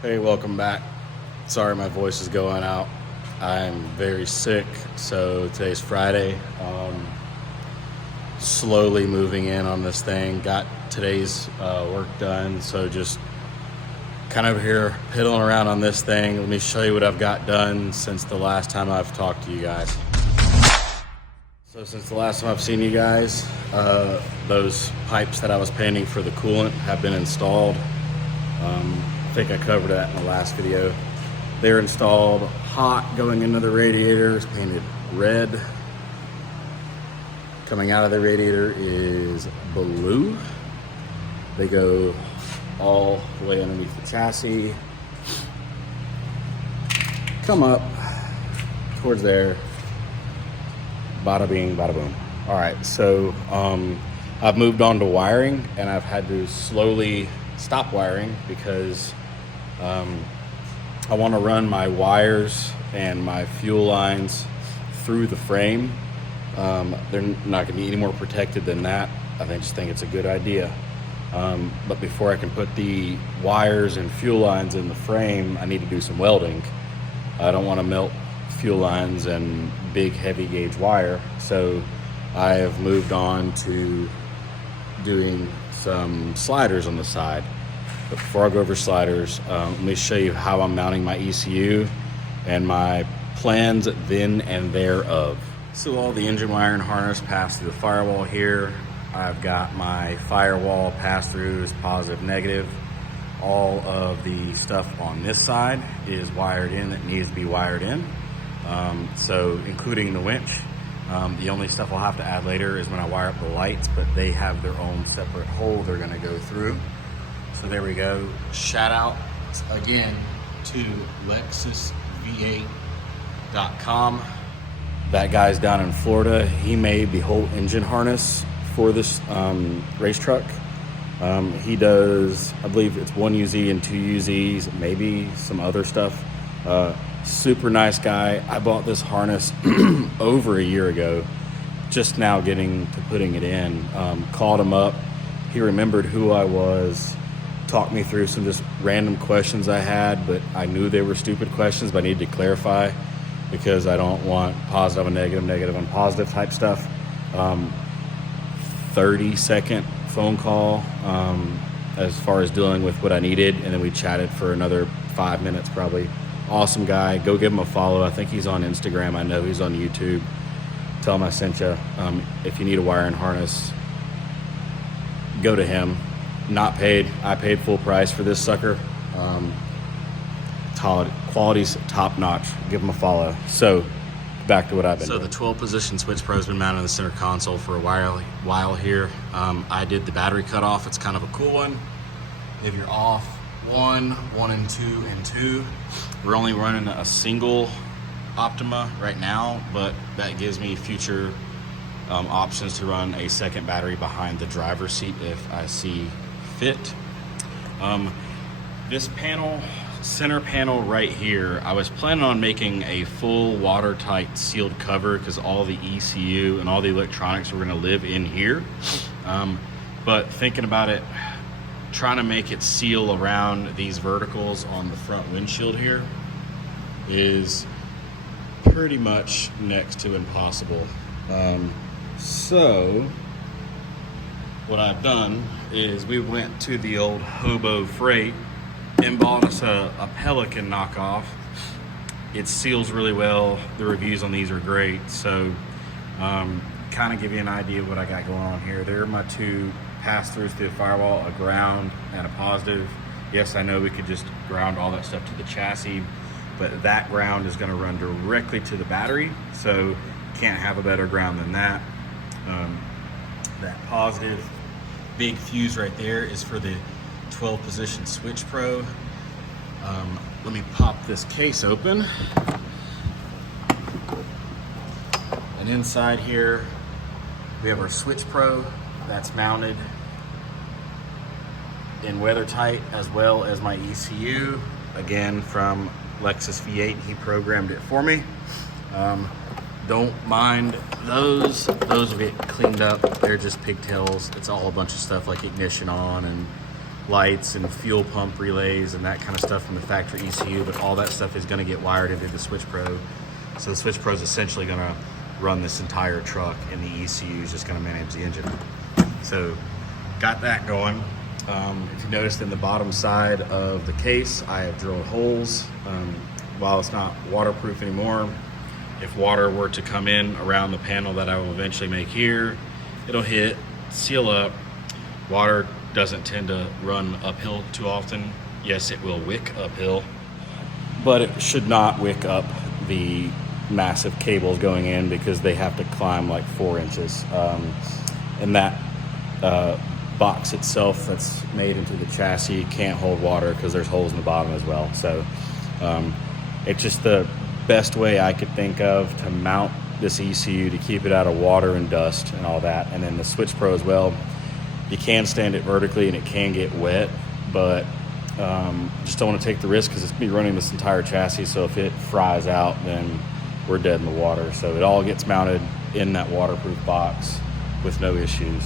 Hey, welcome back. Sorry my voice is going out. I'm very sick, so today's Friday. Slowly moving in on this thing. Got today's work done, so just kind of here piddling around on this thing. Let me show you what I've got done since the last time I've talked to you guys. So since the last time I've seen you guys, those pipes that I was painting for the coolant have been installed. I think I covered that in the last video. They're installed hot going into the radiators, painted red. Coming out of the radiator is blue. They go all the way underneath the chassis. Come up towards there. Bada bing, bada boom. All right, so I've moved on to wiring, and I've had to slowly stop wiring because I want to run my wires and my fuel lines through the frame. They're not going to be any more protected than that. I just think it's a good idea. But before I can put the wires and fuel lines in the frame, I need to do some welding. I don't want to melt fuel lines and big heavy gauge wire. So I have moved on to doing some sliders on the side. But before I go over sliders, let me show you how I'm mounting my ECU and my plans then and thereof. So all the engine wire and harness pass through the firewall here. I've got my firewall pass-throughs, positive, negative. All of the stuff on this side is wired in that needs to be wired in. So including the winch. The only stuff I'll have to add later is when I wire up the lights, but they have their own separate hole they're gonna go through. So there we go. Shout out again to LexusV8.com. That guy's down in Florida. He made the whole engine harness for this race truck. He does, I believe it's 1 UZ and 2 UZs, maybe some other stuff. Super nice guy. I bought this harness over a year ago, just now getting to putting it in. Called him up. He remembered who I was, talked me through some just random questions I had, but I knew they were stupid questions, but I needed to clarify because I don't want positive and negative, negative and positive type stuff. 30-second phone call as far as dealing with what I needed, and then we chatted for another 5 minutes probably. Awesome guy. Go give him a follow. I think he's on Instagram. I know he's on YouTube. Tell him I sent you. If you need a wire and harness, go to him. Not paid. I paid full price for this sucker. Quality's top notch. Give him a follow. So back to what I've been doing. The 12 position switch pro has been mounted in the center console for a while here. I did the battery cutoff. It's kind of a cool one. If you're off 1, 1 and 2 and 2, we're only running a single Optima right now, but that gives me future options to run a second battery behind the driver's seat if I see fit. This panel, center panel right here, I was planning on making a full watertight sealed cover because all the ECU and all the electronics were going to live in here. But thinking about it, trying to make it seal around these verticals on the front windshield here is pretty much next to impossible. So what I've done is we went to the old Hobo Freight and bought us a Pelican knockoff. It seals really well. The reviews on these are great. So kind of give you an idea of what I got going on here. There are my two pass-throughs to the firewall, a ground and a positive. Yes, I know we could just ground all that stuff to the chassis, but that ground is going to run directly to the battery, so can't have a better ground than that. That positive big fuse right there is for the 12 position switch pro. Let me pop this case open. And inside here we have our switch pro that's mounted in weather tight, as well as my ECU, again from Lexus V8. He programmed it for me. Don't mind those will get cleaned up. They're just pigtails. It's all a bunch of stuff like ignition on and lights and fuel pump relays and that kind of stuff from the factory ECU, but all that stuff is going to get wired into the Switch Pro. So the Switch Pro is essentially going to run this entire truck, and the ECU is just going to manage the engine. So got that going. If you noticed in the bottom side of the case, I have drilled holes. While it's not waterproof anymore, if water were to come in around the panel that I will eventually make here, it'll hit, seal up. Water doesn't tend to run uphill too often. Yes, it will wick uphill, but it should not wick up the massive cables going in, because they have to climb like 4 inches. And that box itself that's made into the chassis can't hold water because there's holes in the bottom as well. So it's just the best way I could think of to mount this ECU to keep it out of water and dust and all that. And then the Switch Pro as well, you can stand it vertically and it can get wet, but just don't want to take the risk because it's me running this entire chassis. So if it fries out, then we're dead in the water. So it all gets mounted in that waterproof box with no issues.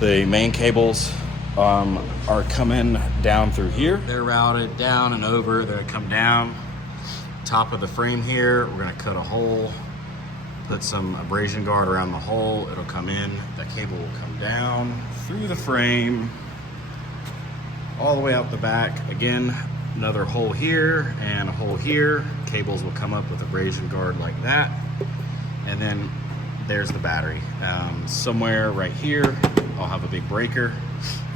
The main cables are coming down through here. They're routed down and over. They're gonna come down top of the frame here. We're gonna cut a hole, put some abrasion guard around the hole. It'll come in. That cable will come down through the frame, all the way out the back. Again, another hole here and a hole here. Cables will come up with abrasion guard like that. And then there's the battery. Somewhere right here, I'll have a big breaker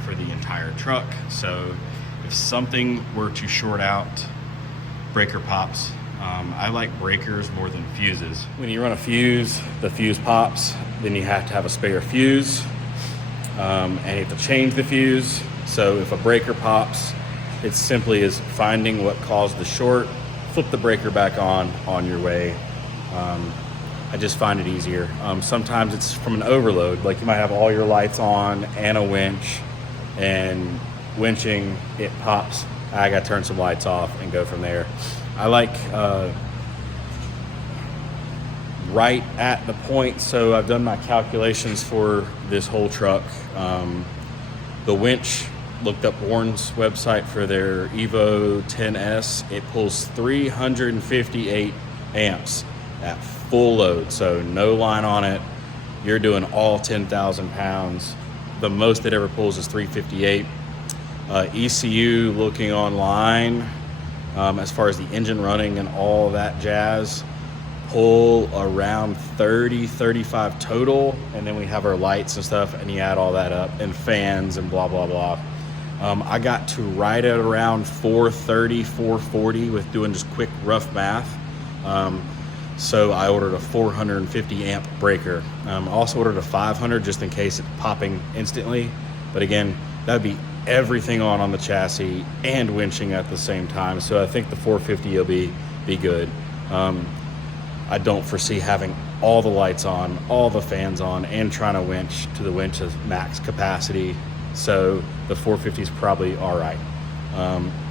for the entire truck. So if something were to short out, breaker pops. I like breakers more than fuses. When you run a fuse, the fuse pops, then you have to have a spare fuse. And you have to change the fuse. So if a breaker pops, it simply is finding what caused the short, flip the breaker back on your way. I just find it easier. Sometimes it's from an overload, like you might have all your lights on and a winch, and winching, it pops. I gotta turn some lights off and go from there. I like right at the point, so I've done my calculations for this whole truck. The winch, looked up Warren's website for their Evo 10S. It pulls 358 amps at full load, so no line on it. You're doing all 10,000 pounds. The most it ever pulls is 358. ECU, looking online, as far as the engine running and all that jazz, pull around 30, 35 total. And then we have our lights and stuff, and you add all that up, and fans and blah, blah, blah. I got to right at around 430, 440 with doing just quick rough math. So I ordered a 450 amp breaker. I also ordered a 500 just in case it's popping instantly. But again, that'd be everything on the chassis and winching at the same time. So I think the 450 will be good. I don't foresee having all the lights on, all the fans on, and trying to winch to the winch's max capacity. So the 450 is probably all right.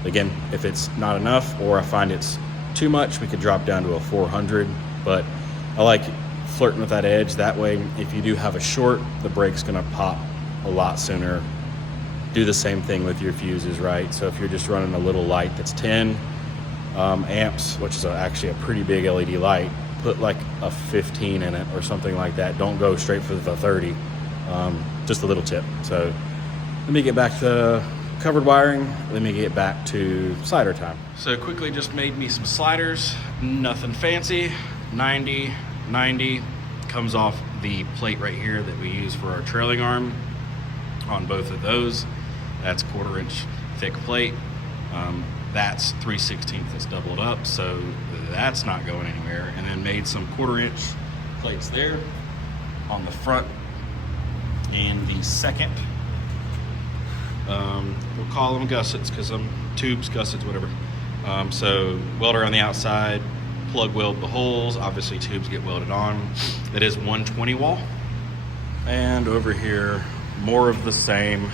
Again, if it's not enough or I find it's too much, we could drop down to a 400, but I like flirting with that edge. That way, if you do have a short, the brake's gonna pop a lot sooner. Do the same thing with your fuses, right? So if you're just running a little light that's 10 amps, which is actually a pretty big LED light, put like a 15 in it or something like that. Don't go straight for the 30. Just a little tip. So let me get back to covered wiring. Let me get back to slider time. So quickly just made me some sliders, nothing fancy. 90, 90 comes off the plate right here that we use for our trailing arm on both of those. That's 1/4 inch thick plate. That's 3/16 that's doubled up, so that's not going anywhere. And then made some 1/4 inch plates there on the front and the second. We'll call them gussets because I'm tubes, gussets, whatever. So welder on the outside, plug weld the holes. Obviously tubes get welded on. That is 120 wall. And over here, more of the same.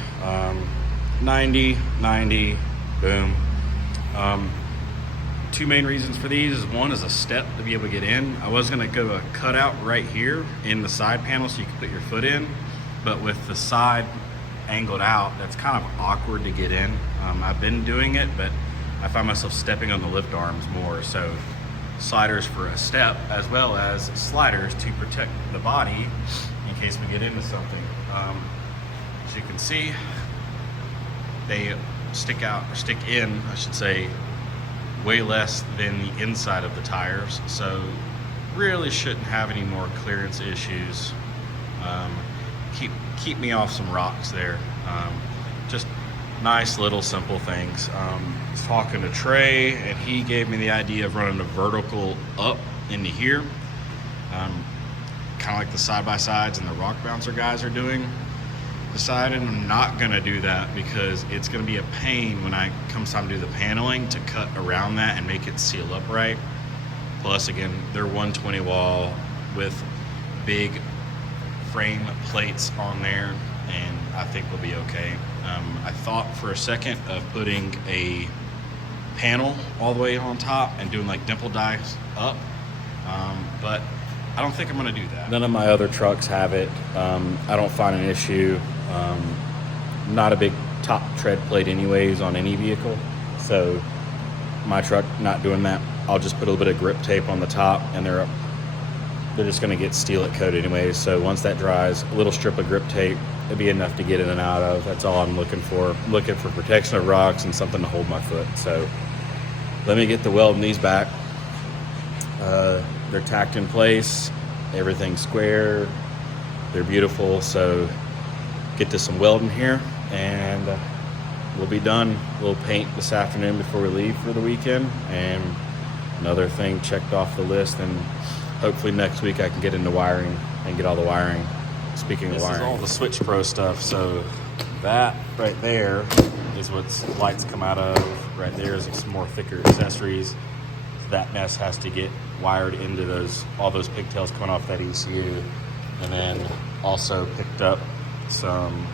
90, 90, boom. Two main reasons for these. One is a step to be able to get in. I was gonna go a cutout right here in the side panel so you can put your foot in, but with the side angled out, that's kind of awkward to get in. I've been doing it, but I find myself stepping on the lift arms more. So sliders for a step, as well as sliders to protect the body in case we get into something. As you can see, they stick out, or stick in, I should say, way less than the inside of the tires. So really shouldn't have any more clearance issues. Keep me off some rocks there. Just nice little simple things. I was talking to Trey, and he gave me the idea of running a vertical up into here, kind of like the side-by-sides and the rock bouncer guys are doing. Decided I'm not gonna do that because it's gonna be a pain when I comes time to do the paneling to cut around that and make it seal up right. Plus, again, they're 120 wall with big frame plates on there, and I think we'll be okay. I thought for a second of putting a panel all the way on top and doing like dimple dies up, but I don't think I'm gonna do that. None of my other trucks have it. I don't find an issue. Not a big top tread plate anyways on any vehicle, so my truck not doing that. I'll just put a little bit of grip tape on the top, and they're just going to get steel it coated anyways. So once that dries, a little strip of grip tape, it'd be enough to get in and out of. That's all I'm looking for. Looking for protection of rocks and something to hold my foot. So let me get the welding these back. They're tacked in place, everything's square, they're beautiful. So get to some welding here, and we'll be done. We'll paint this afternoon before we leave for the weekend, and another thing checked off the list, and hopefully next week I can get into wiring and get all the wiring. Speaking of wiring, this is all the Switch Pro stuff. So that right there is what lights come out of. Right there is some more thicker accessories. That mess has to get wired into all those pigtails coming off that ECU. And then also picked up some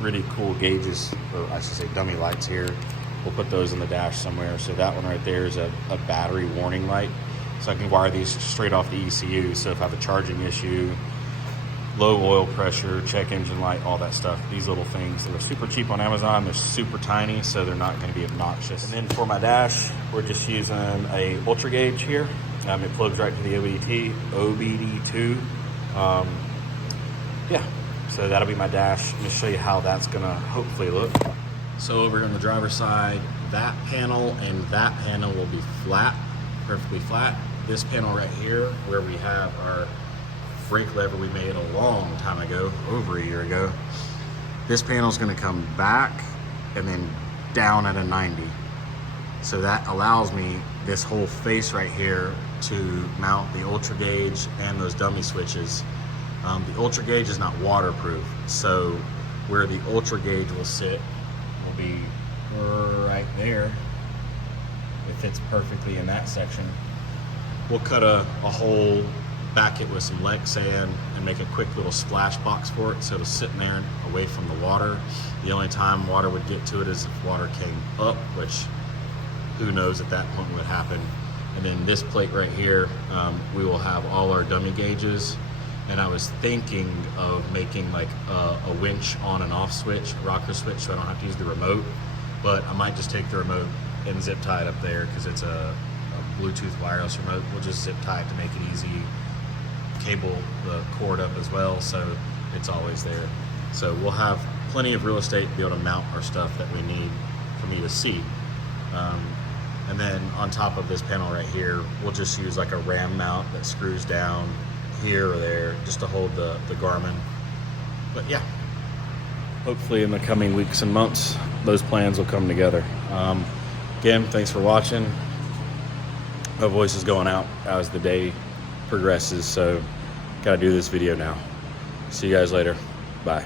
really cool gauges, or I should say dummy lights here. We'll put those in the dash somewhere. So that one right there is a battery warning light. So I can wire these straight off the ECU. So if I have a charging issue, low oil pressure, check engine light, all that stuff. These little things, they're super cheap on Amazon. They're super tiny, so they're not gonna be obnoxious. And then for my dash, we're just using a ultra gauge here. It plugs right to the OBD2. Yeah, so that'll be my dash. Let me show you how that's gonna hopefully look. So over on the driver's side, that panel and that panel will be flat, perfectly flat. This panel right here, where we have our brake lever we made a long time ago, over a year ago, this panel is going to come back and then down at a 90. So that allows me this whole face right here to mount the ultra gauge and those dummy switches. The ultra gauge is not waterproof, so where the ultra gauge will sit will be right there. It fits perfectly in that section. We'll cut a hole, back it with some Lexan, and make a quick little splash box for it so it'll sit in there away from the water. The only time water would get to it is if water came up, which who knows at that point would happen. And then this plate right here, we will have all our dummy gauges. And I was thinking of making like a winch on and off switch, a rocker switch, so I don't have to use the remote. But I might just take the remote and zip tie it up there because it's a Bluetooth wireless remote. We'll just zip tie it to make it easy. Cable the cord up as well, so it's always there. So we'll have plenty of real estate to be able to mount our stuff that we need for me to see. And then on top of this panel right here, we'll just use like a ram mount that screws down here or there just to hold the Garmin. But yeah, hopefully in the coming weeks and months, those plans will come together. Again, thanks for watching. My voice is going out as the day progresses, so gotta do this video now. See you guys later. Bye.